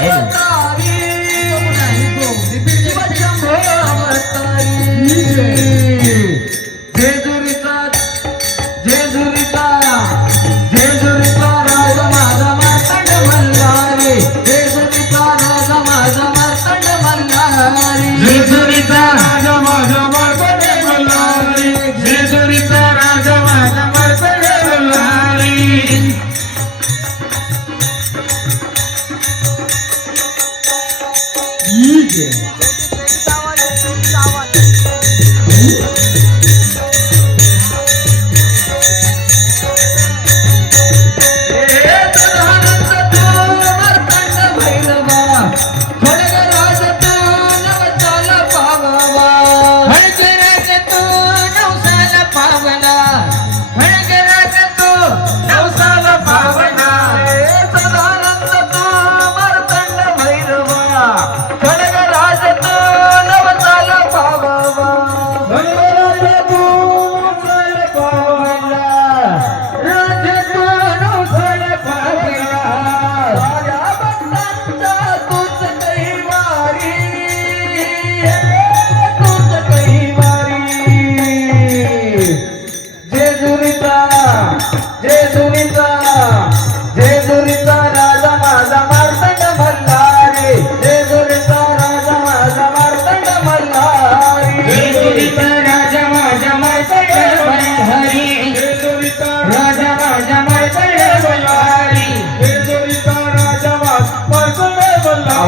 Amen. sigue.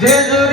There's a